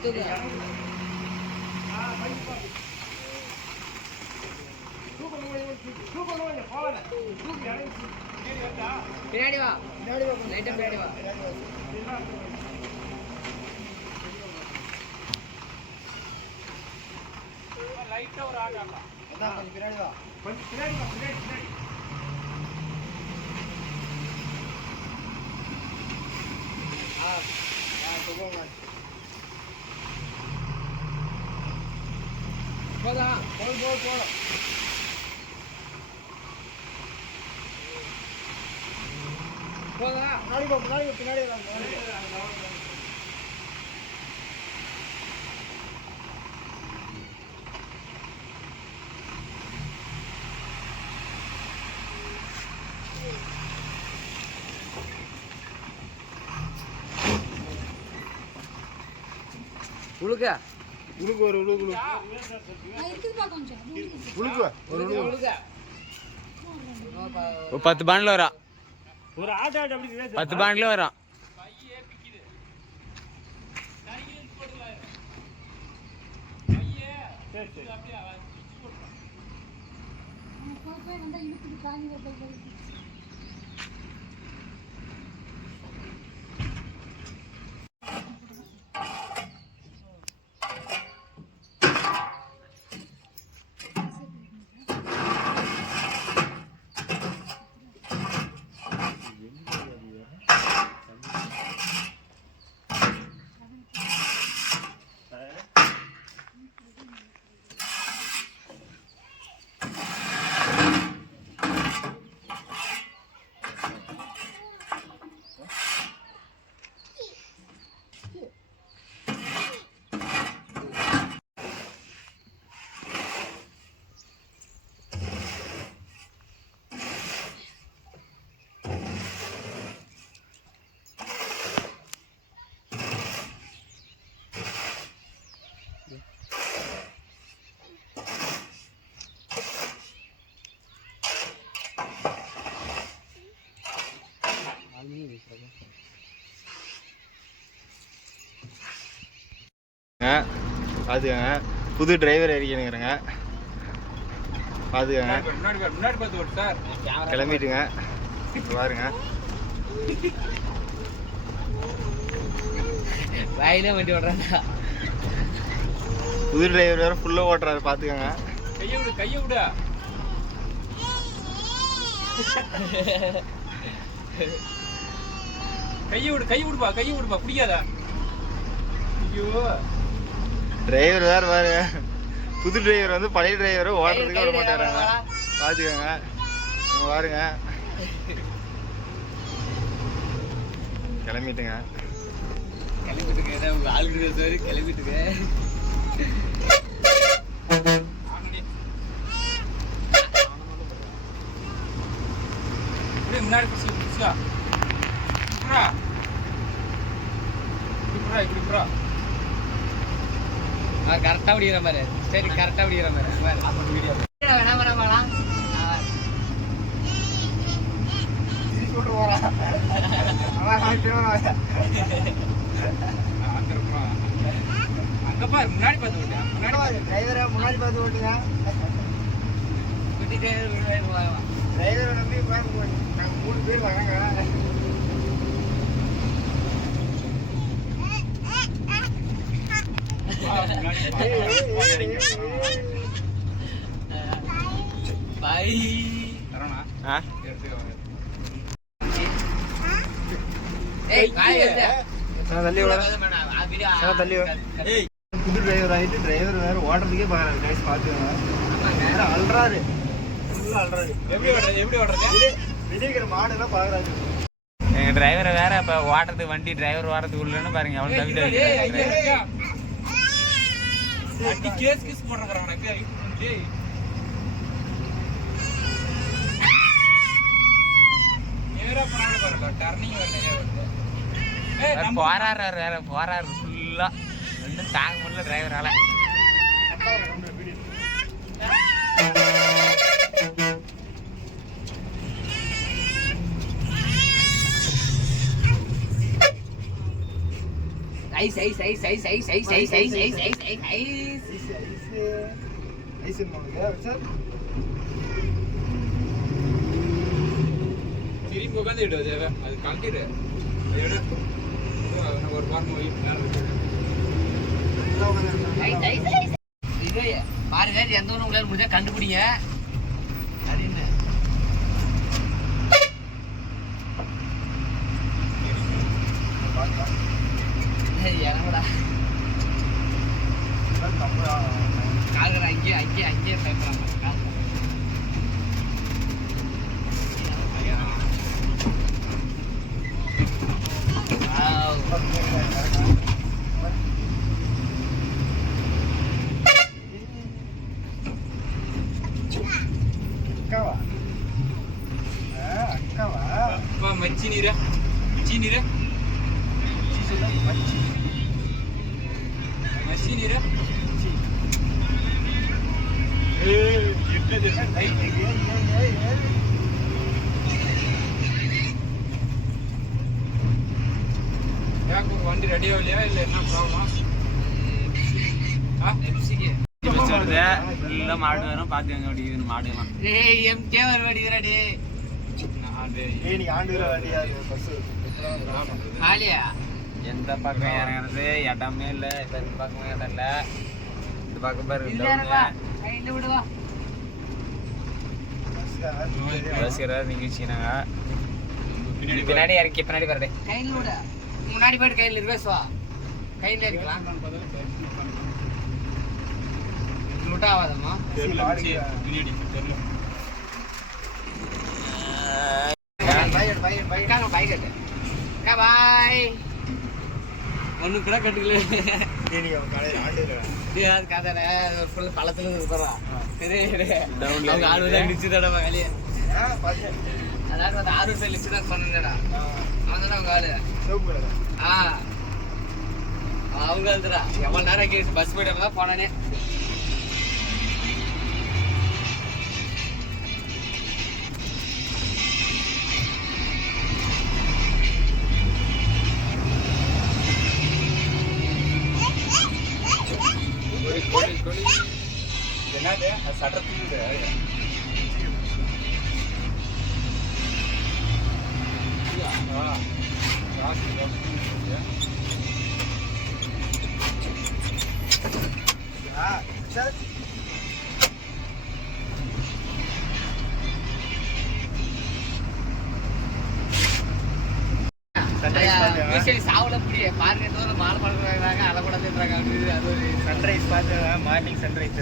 பின்னாடி வா லைட்டா பின்னாடி வா லைட்டா ஒரு ஆகலாம் அதான் கொஞ்சம் பின்னாடி வா பின்னாடி போதா போல போதா பின்னாடி உழுக்க ஒரு உழுக்கு ஒரு 10 பாண்டில் வரும் ஒரு ஆட்டோ 10 பாண்டில் வரும் அதுங்க புது டிரைவர் அறிக்கணுங்கிறங்க பாத்துக்கங்க கிளம்பிட்டுங்க பாருங்க வாயில வண்டி ஓடுறாங்க புது டிரைவர் வேற ஃபுல்லா ஓட்டுறாரு பாத்துக்கங்க கைய விடு கைய விடுப்பா பிடிக்காதா ஐயோ டிரைவர் வேற பாருங்க புது டிரைவர் வந்து பழைய டிரைவரை ஓட்டுறதுக்கு விட மாட்டாங்க பாத்துக்கோங்க பாருங்க கிளம்பிட்டுங்க கிளம்பிட்டுங்க முன்னாடி கரெக்டா முடிகிற மாதிரி சரி கரெக்டா முடிகிற மாதிரி வீடியோ வேணாம் அங்க பாரு முன்னாடி பார்த்து ஓட்டுங்க முன்னாடி பார்த்து ஓட்டுங்க டிரைவரை நம்பி நாங்க 3 பேர் வராங்க பாய் புது டிரைவர் ஆகிட்டு டிரைவர் வேற ஓட்டுறதுக்கே பாத்துக்கோங்க அல்றாரு எப்படி ஓடுறது விஜய்கிற மாடுலாம் பாக்குறாரு எங்க டிரைவரை வேற இப்ப ஓட்டுறது வண்டி டிரைவர் ஓடுறதுக்கு உள்ளன்னு பாருங்க எவ்வளவு தவிர கேஸ் போடுறாங்க போறாரு ஃபுல்லா ரெண்டும் தாங்க முடியல டிரைவரால ஐஸ் ஐஸ் ஐஸ் ஐஸ் ஐஸ் ஐஸ் ஐஸ் ஐஸ் ஐஸ் ஐஸ் ஐஸ் ஐஸ் திரும்பி உட்காந்து இடு அது கழட்டிடு ஒரு வாரம் இது பாருங்க எந்த ஒன்று உங்களால் முடிஞ்சா கண்டுபிடிங்க அது என்ன இறங்கடா கால்கடை அங்கேயே அங்கேயே அங்கேயே பயப்படாம மச்சி நீரா மச்சி நீரா மச்சி நீரா வண்டி ரெடி ஆகலையா இல்லை என்ன ப்ராப்ளம் எல்லாம் மாடு வரும் பார்த்துக்கங்க அப்படி மாடுலாம் எம்கே வர வடிகிறாடி ஆலியா எந்த பக்கம் இறங்குறது இடமே இல்லை இந்த பக்கமே இடம் இல்லை இந்த பக்கம் பாரு விடுவா ரசிகராக நிகழ்ச்சினாங்க பின்னாடி இறக்கி பின்னாடி வரதே கையில் விட முன்னாடி போயிட்டு கையில் ரிவர்ஸ் வா கையில் இருக்கலாம் விட்டா ஆகாதம்மா பாய் ஒண்ணு கூட கட்டுக்கல அது கதை ஒரு பழத்துல அவங்க ஆறு நிச்சுதாடா வெளியே அதாவது ஆறு பேர் லிச்சு தான் சொன்னேன்டா அவன் தானே அவங்க ஆளு அவங்க வந்துடா எவ்வளவு நேரம் பஸ் போயிட்டு தான் போனானே என்னது சட்டத்துக்கு சாவுல புரிய பாருங்க தூரம் மாலை பழக்கிறாங்க அதை கூட தின்றாங்க அது ஒரு சன்ரைஸ் பார்த்து மார்னிங் சன்ரைஸ்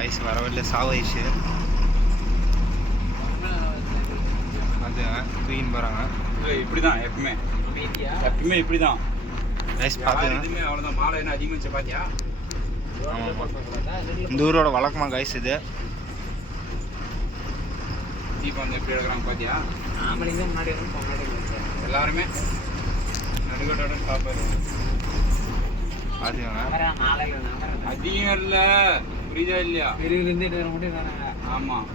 ஐஸ் வரவில்லை சாவாயிடுச்சு அது தூக்கின்னு போகிறாங்க இப்படிதான் எப்பவுமே எப்பவுமே இப்படிதான் ஐஸ் பார்த்து எதுவுமே அவ்வளோதான் மாலை என்ன அதிகமாக பாத்தியா இந்த ஊரோட வழக்கமாக கைஸ் இது தீபம் எப்படி எடுக்கிறாங்க பாத்தியா ஆம்பளைங்க தான் முன்னாடி வரும் பொங்கல் எல்லாருமே நடுக்கட்டோட சாப்பாடு பார்த்துக்கோங்க அதிகம் இல்லை புரியுதா இல்லையா இருந்துட்டு வர முடியும் ஆமாம்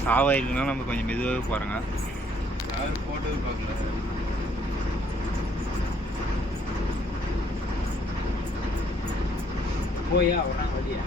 சாவாயில்னா நம்ம கொஞ்சம் மெதுவாகவே போகிறோங்க யாரும் போட்டது பார்க்கல போயா வரான் வழியா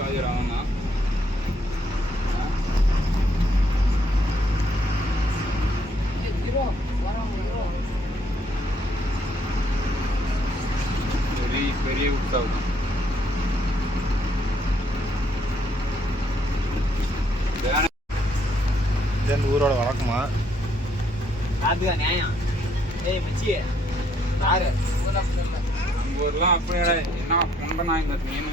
ஆஜராகனா ஹீரோ வரோம் ஹீரோ பெரிய உற்சாகம் தான். இது அந்த ஊரோட வழக்கமா? அதுதான் நியாயம். ஏய் மச்சி யாரு நம்ம ஊர்லாம் அப்படியே என்ன கொண்டனா இந்த மீன்